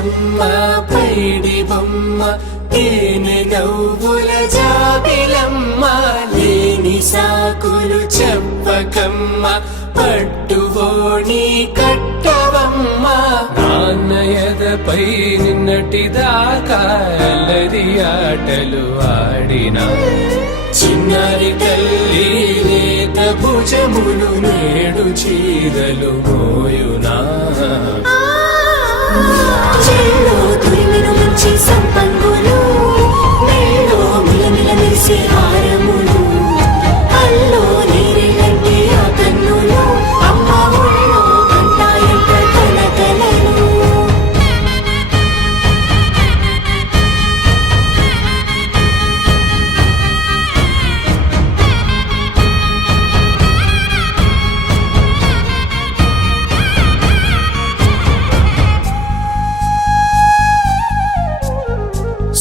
బుజ్జమ్మ పైడి బొమ్మ తేనె నవ్వుల జాబిలమ్మ లేని సాకులు చెప్పకమ్మ పట్టువోణి కట్టవమ్మ నాన్నయదపై నిన్నటిదాకా అల్లరి ఆటలు ఆడినా చిన్నారి తల్లి లేత భుజములు నేడు చీరలు మోయునా చెల్లో తురిమిను మంచి సంపంగులు మెల్లో మిలమిల మెరిసే హారములు అల్లో నీరెళ్ళంటే ఆ కన్నులు అమ్మ ఒళ్ళో కంటాయంట కలకలను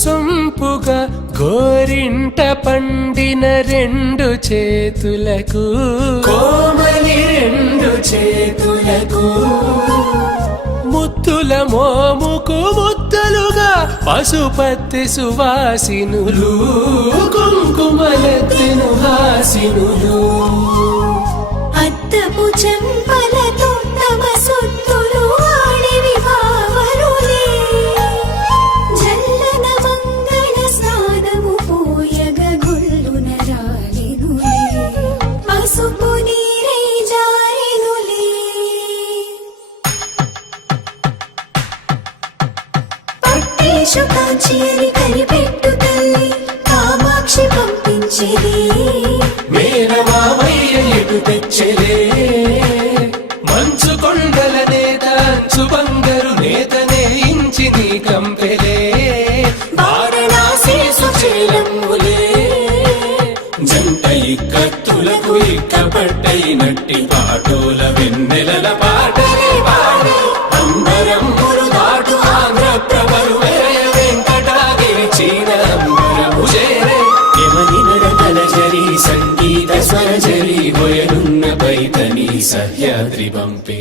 సొంపుగా గోరింట పండిన రెండు చేతులకు కోమలి రెండు చేతులకు ముత్తుల మోముకు ముద్దలుగా పశుపతి సువాసినులు కుంకుమలెత్తిను హాసినులు అద్దపు చెంపలతో తమ సొత్తులు ఆడివి బావరులే జల్లన మంగళ స్నానము పోయగ గొల్లున రాలినులే పసుపు నీరై జారినులే పట్టేషు కాంచేరి కనిపెట్టు తల్లి కామాక్షి పంపించేది మేనమామయ్య ఎటు తెచ్చలే మంచు కొండల నేత అంచు బంగారు నేతనే ఇంచి నీ కంపెలే వారణాసి సుచేలమ్ములే జంట ఇక్కత్తులకు ఇక్కపట్టైనట్టి పాటోల వెన్నెలల పాటలే పాడే అంబరమ్ములు దాటు ఆంధ్ర ప్రభలు వెరయ వెంకటాగిరి చీన అంబరము చేరే యమని నడకల జరి సంగీత స్వరజరి హొయలున్న పైతని సహ్యాద్రి పంపే